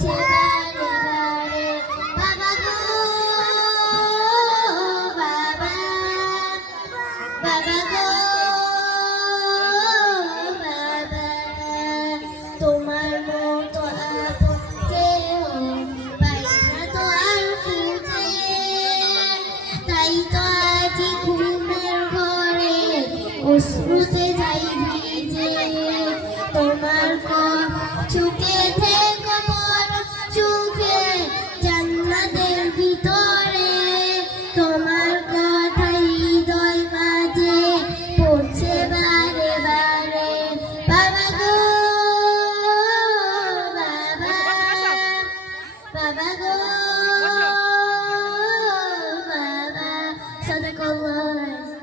পড়ছে বারে বারে। বাবা গো বাবা, বাবা গো বাবা, তোমার মতো আপন কেউ পাই না তো আর খুঁজে। তাই তো আজ ঘুমের ঘরে অশ্রুতে যাই ভিজে। তোমার চোখে থেকে বড় চোখে জান্নাতের ভিতরে, তোমার কথাই হৃদয় মাঝে পড়ছে বারে বারে। বাবা গো বাবা, বাবা গো বাবা, সাদাকাল্লাহ।